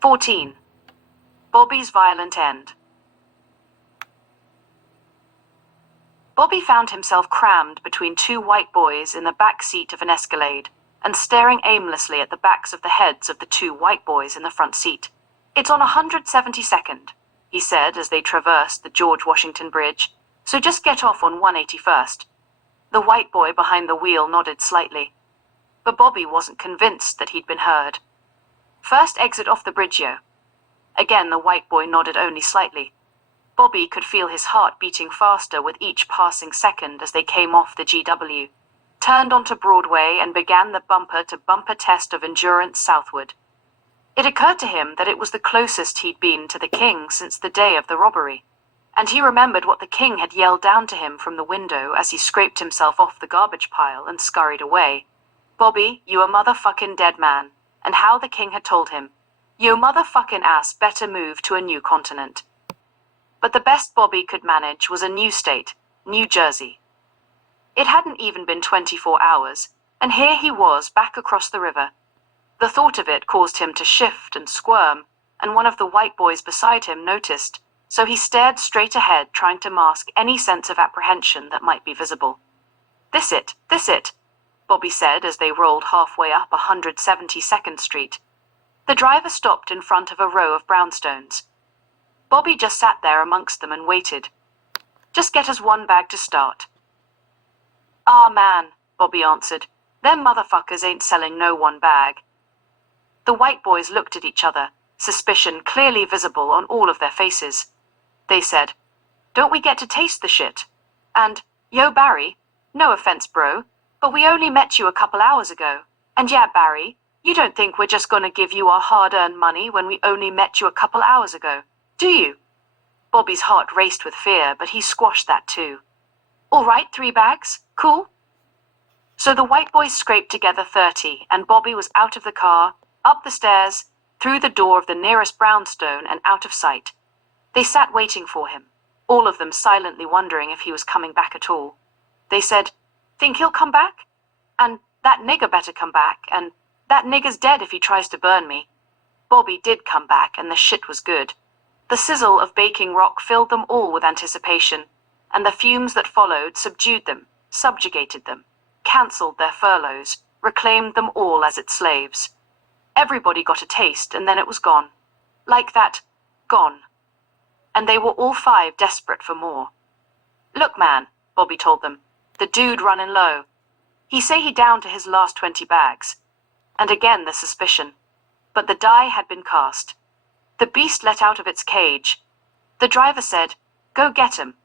14. Bobby's violent end. Bobby found himself crammed between two white boys in the back seat of an Escalade and staring aimlessly at the backs of the heads of the two white boys in the front seat. "It's on 172nd, he said as they traversed the George Washington Bridge, "so just get off on 181st. The white boy behind the wheel nodded slightly. But Bobby wasn't convinced that he'd been heard. "First exit off the bridge, yo." Again the white boy nodded only slightly. Bobby could feel his heart beating faster with each passing second as they came off the GW, turned onto Broadway and began the bumper-to-bumper test of endurance southward. It occurred to him that it was the closest he'd been to the king since the day of the robbery, and he remembered what the king had yelled down to him from the window as he scraped himself off the garbage pile and scurried away. "Bobby, you a motherfucking dead man," and how the king had told him, "Yo motherfucking ass better move to a new continent." But the best Bobby could manage was a new state, New Jersey. It hadn't even been 24 hours, and here he was back across the river. The thought of it caused him to shift and squirm, and one of the white boys beside him noticed, so he stared straight ahead, trying to mask any sense of apprehension that might be visible. This it, Bobby said as they rolled halfway up 172nd Street. The driver stopped in front of a row of brownstones. Bobby just sat there amongst them and waited. "Just get us one bag to start." "Ah, man," Bobby answered. "Them motherfuckers ain't selling no one bag." The white boys looked at each other, suspicion clearly visible on all of their faces. They said, "Don't we get to taste the shit?" And, "Yo, Barry, no offense, bro, but we only met you a couple hours ago. And yeah, Barry, you don't think we're just gonna give you our hard-earned money when we only met you a couple hours ago, do you?" Bobby's heart raced with fear, but he squashed that too. "All right, 3 bags, cool?" So the white boys scraped together 30, and Bobby was out of the car, up the stairs, through the door of the nearest brownstone and out of sight. They sat waiting for him, all of them silently wondering if he was coming back at all. They said, "Think he'll come back? And that nigger better come back, and that nigger's dead if he tries to burn me." Bobby did come back, and the shit was good. The sizzle of baking rock filled them all with anticipation, and the fumes that followed subdued them, subjugated them, cancelled their furloughs, reclaimed them all as its slaves. Everybody got a taste, and then it was gone. Like that, gone. And they were all 5 desperate for more. "Look, man," Bobby told them, "the dude running low. He say he down to his last 20 bags." And again the suspicion. But the die had been cast. The beast let out of its cage. The driver said, "Go get him,"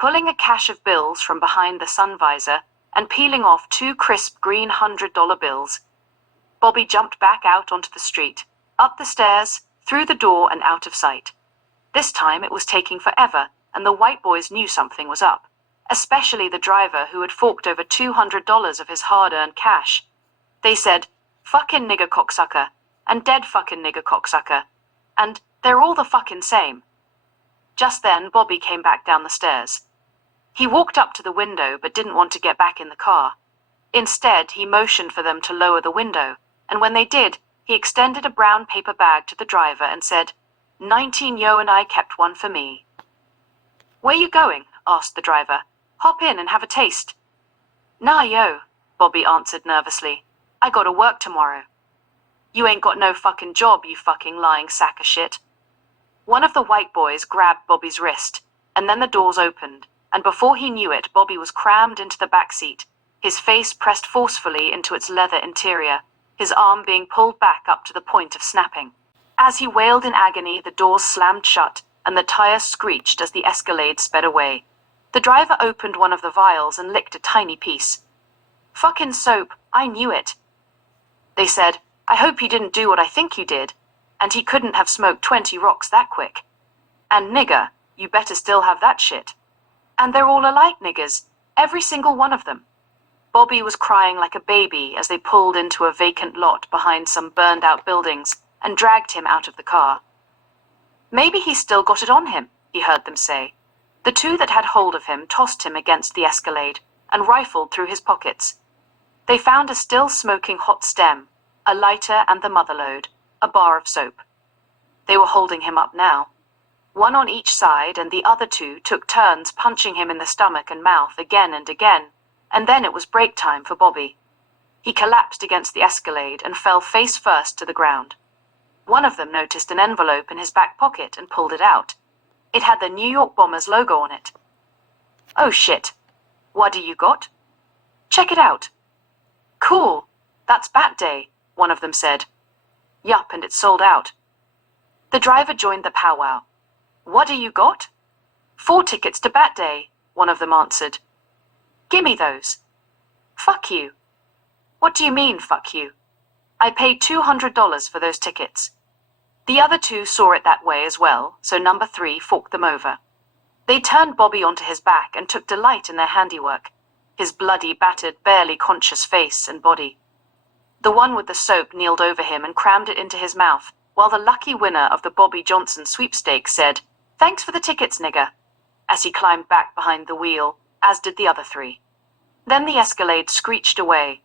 pulling a cache of bills from behind the sun visor and peeling off 2 crisp green $100 bills. Bobby jumped back out onto the street, up the stairs, through the door and out of sight. This time it was taking forever, and the white boys knew something was up, especially the driver who had forked over $200 of his hard-earned cash. They said, "Fucking nigger cocksucker," and "Dead fucking nigger cocksucker," and "They're all the fucking same." Just then Bobby came back down the stairs. He walked up to the window but didn't want to get back in the car. Instead, he motioned for them to lower the window, and when they did, he extended a brown paper bag to the driver and said, 19 yo and I kept one for me." "Where you going?" asked the driver. "Hop in and have a taste." "Nah, yo," Bobby answered nervously. "I gotta work tomorrow." "You ain't got no fucking job, you fucking lying sack of shit." One of the white boys grabbed Bobby's wrist, and then the doors opened, and before he knew it, Bobby was crammed into the back seat, his face pressed forcefully into its leather interior, his arm being pulled back up to the point of snapping. As he wailed in agony, the doors slammed shut, and the tire screeched as the Escalade sped away. The driver opened one of the vials and licked a tiny piece. "Fucking soap, I knew it." They said, "I hope you didn't do what I think you did," and he couldn't have smoked 20 rocks that quick. "And nigger, you better still have that shit." And they're all alike niggers, every single one of them. Bobby was crying like a baby as they pulled into a vacant lot behind some burned-out buildings and dragged him out of the car. "Maybe he's still got it on him," he heard them say. The 2 that had hold of him tossed him against the Escalade and rifled through his pockets. They found a still smoking hot stem, a lighter and the motherlode, a bar of soap. They were holding him up now. One on each side, and the other two took turns punching him in the stomach and mouth again and again, and then it was break time for Bobby. He collapsed against the Escalade and fell face first to the ground. One of them noticed an envelope in his back pocket and pulled it out. It had the New York Bombers logo on it. "Oh shit. What do you got?" "Check it out." "Cool. That's Bat Day," one of them said. "Yup, and it's sold out." The driver joined the powwow. "What do you got?" "4 tickets to Bat Day," one of them answered. "Gimme those." "Fuck you." "What do you mean, fuck you?" "I paid $200 for those tickets." The other two saw it that way as well, so number 3 forked them over. They turned Bobby onto his back and took delight in their handiwork, his bloody, battered, barely conscious face and body. The one with the soap kneeled over him and crammed it into his mouth, while the lucky winner of the Bobby Johnson sweepstakes said, "Thanks for the tickets, nigger," as he climbed back behind the wheel, as did the other 3. Then the Escalade screeched away,